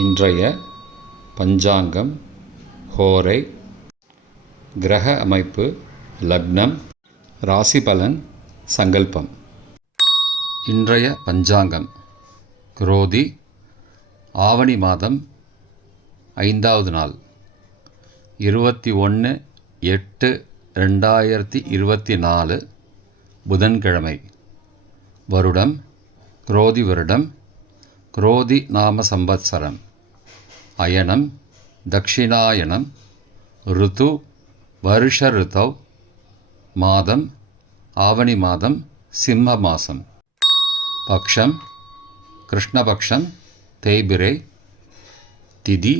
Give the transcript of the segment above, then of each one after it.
இன்றைய பஞ்சாங்கம், ஹோரை, கிரக அமைப்பு, லக்னம், ராசி பலன், சங்கல்பம். இன்றைய பஞ்சாங்கம் குரோதி ஆவணி மாதம் 5வது நாள் 21/8/2024 புதன்கிழமை. வருடம் குரோதி வருடம், குரோதி நாம சம்பத்சரம். அயனம் தக்ஷிணாயனம். ருத்து வருஷ ருத்தவ். மாதம் ஆவணி மாதம், சிம்ம மாதம். பக்ஷம் கிருஷ்ணபக்ஷம், தேய்பிரை. திதி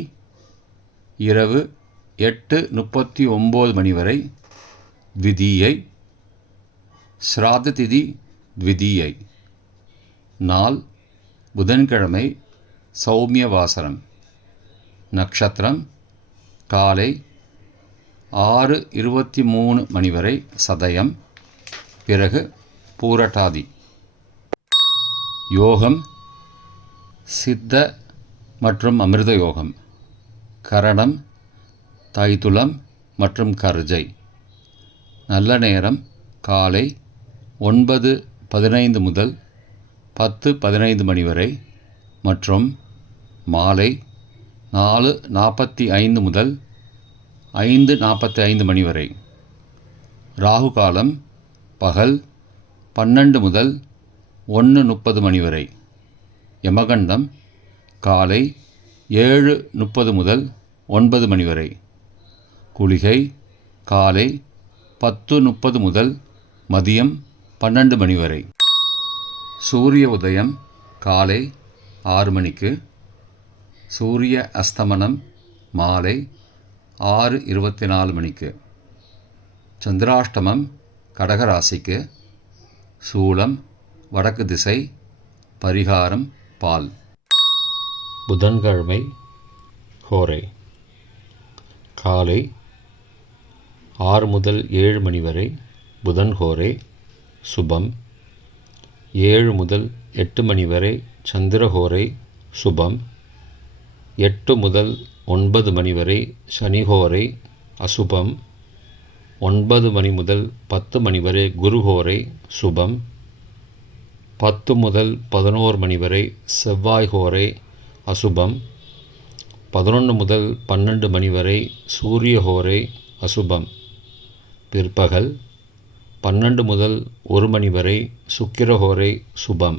இரவு 8:39 மணி வரை த்விதீயை. ஸ்ராத்த திதி த்விதீயை. நாள் புதன்கிழமை, சௌமியவாசரம். நட்சத்திரம் காலை 6:23 மணி வரை சதயம், பிறகு பூரட்டாதி. யோகம் சித்த மற்றும் அமிர்த யோகம். கரணம் தைத்துலம் மற்றும் கர்ஜை. நல்ல நேரம் காலை 9:15 முதல் 10:15 மணி வரை மற்றும் மாலை 4:45 முதல் 5:45 மணி வரை. ராகு காலம் பகல் 12 முதல் 1:30 மணி வரை. யமகண்டம் காலை 7:30 முதல் 9 மணி வரை. குளிகை காலை 10:30 முதல் மதியம் 12 மணி வரை. சூரிய உதயம் காலை 6 மணிக்கு. சூரிய அஸ்தமனம் மாலை 6:24 மணிக்கு. சந்திராஷ்டமம் கடகராசிக்கு. சூலம் வடக்கு திசை. பரிகாரம் பால். புதன்கிழமை ஹோரை. காலை 6 முதல் 7 மணி வரை புதன் ஹோரை சுபம். 7 முதல் 8 மணி வரை சந்திரஹோரை சுபம். 8 முதல் 9 மணி வரை சனிஹோரை அசுபம். 9 மணி முதல் 10 மணி வரை குருஹோரை சுபம். 10 முதல் 11 மணி வரை செவ்வாய் ஹோரை அசுபம். 11 முதல் 12 மணி வரை சூரிய ஹோரை அசுபம். பிற்பகல் 12 முதல் 1 மணி வரை சுக்கிரஹோரை சுபம்.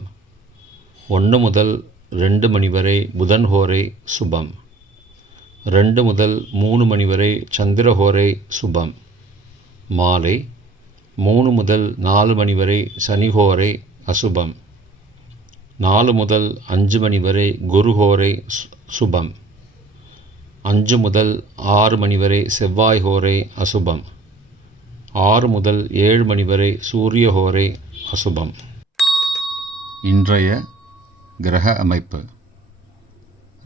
1 முதல் 2 மணி வரை புதன் ஹோரை சுபம். 2 முதல் 3 மணி வரை சந்திரஹோரை சுபம். மாலை 3 முதல் 4 மணி வரை சனிஹோரை அசுபம். 4 முதல் 5 மணி வரை குருஹோரை சுபம். 5 முதல் 6 மணி வரை செவ்வாய் ஹோரை அசுபம். 6 முதல் 7 மணி வரை சூரிய ஹோரை அசுபம். இன்றைய கிரக அமைப்பு.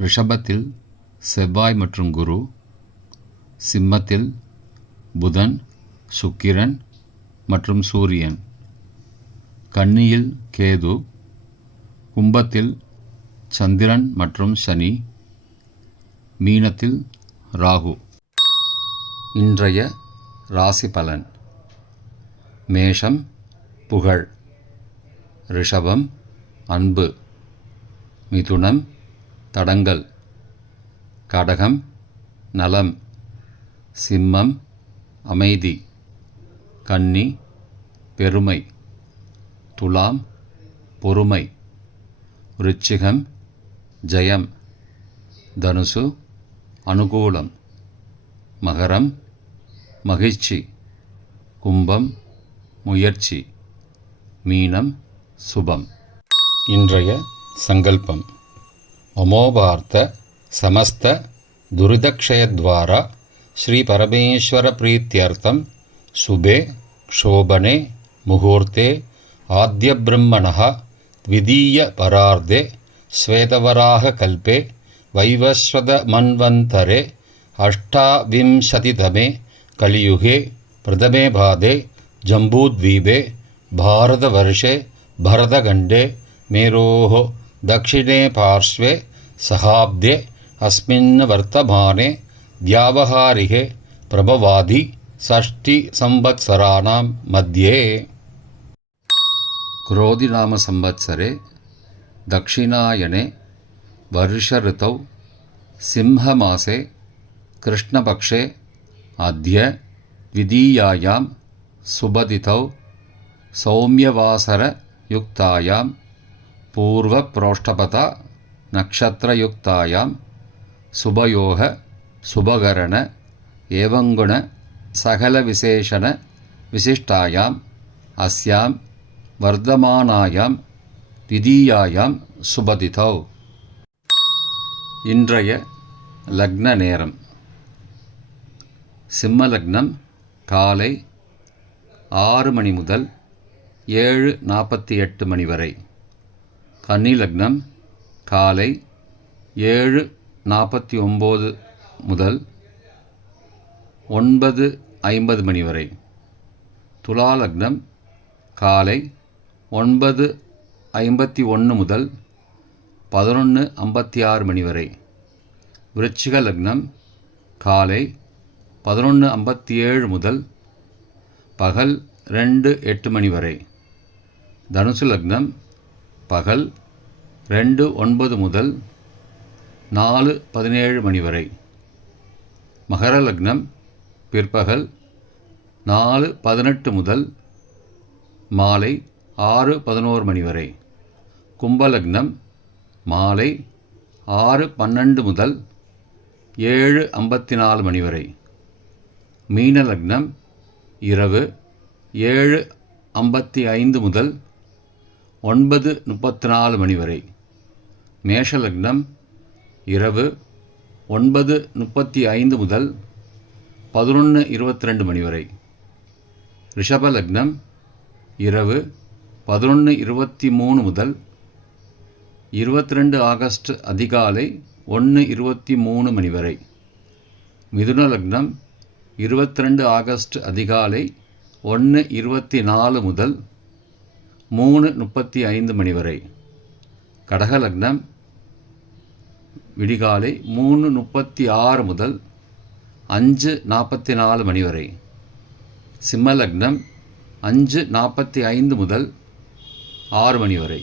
ரிஷபத்தில் செவ்வாய் மற்றும் குரு. சிம்மத்தில் புதன், சுக்கிரன் மற்றும் சூரியன். கன்னியில் கேது. கும்பத்தில் சந்திரன் மற்றும் சனி. மீனத்தில் ராகு. இன்றைய ராசி பலன். மேஷம் புகழ். ரிஷபம் அன்பு. மிதுனம் தடங்கல். கடகம் நலம். சிம்மம் அமைதி. கன்னி பெருமை. துலாம் பொறுமை. விருச்சிகம் ஜெயம். தனுசு அனுகூலம். மகரம் மகிழ்ச்சி. கும்பம் முயற்சி. மீனம் சுபம். இன்றைய சங்கல்பம். மமோபார்த்த சமஸ்த துரிதக்ஷயத்வாரா ஸ்ரீ பரமேஸ்வர பிரீத்யர்த்தம் சுபே க்ஷோபனே முகூர்த்தே ஆத்ய பிரம்மணः த்விதீய பரார்த்தே ஸ்வேதவராக கல்பே வைவஸ்வத மன்வந்தரே அஷ்டாவிம்சதிதமே கலியுகே பிரதமே பாதே ஜம்பூத்வீபே பாரதவர்ஷே भरतखण्डे मेरोः दक्षिणे पार्श्वे सहाब्दे अस्मिन् वर्तमाने व्यावहारिके प्रभवादि षष्टिसंवत्सराणां मध्ये क्रोधिनामसंवत्सरे दक्षिणायने वर्षऋतौ सिंहमासे कृष्णपक्षे अद्य द्वितीयायां सुबदितौ सौम्यवासरयुक्तायां पूर्वप्रोष्ठपथ नक्षत्रयुक्तायां शुभयोग शुभकरण एवंगुण सकलविशेषण विशिष्टायाम् अस्यां वर्धमानायां द्वितीयायां सुबदितौ இன்றைய லக்ன நேரம் சிம்ம லக்னம் காலை 6 மணி முதல் 7:48 மணி வரை. கன்னி லக்னம் காலை 7:49 முதல் 9:50 மணி வரை. துலா லக்னம் காலை 9:51 முதல் 11:56 மணி வரை. விருச்சிக லக்னம் காலை 11:57 முதல் பகல் 2:08 மணி வரை. தனுசு லக்னம் பகல் 2:09 முதல் 4:17 மணி வரை. மகர லக்னம் பிற்பகல் 4:18 முதல் மாலை 6:11 மணி வரை. கும்ப லக்னம் மாலை 6:12 முதல் 7:54 மணி வரை. மீன லக்னம் இரவு 7:55 முதல் 9:34 மணி வரை. மேஷ லக்னம் இரவு 9:35 முதல் 11:22 மணி வரை. ரிஷப லக்னம் இரவு 11:23 முதல் 22 ஆகஸ்ட் அதிகாலை 1:23 மணி வரை. மிதுன லக்னம் 22 ஆகஸ்ட் அதிகாலை 1:24 முதல் 3:35 மணி வரை. கடக லக்னம் விடிகாலை 3:36 முதல் 5:44 மணி வரை. சிம்ம லக்னம் 5:45 முதல் 6 மணி வரை.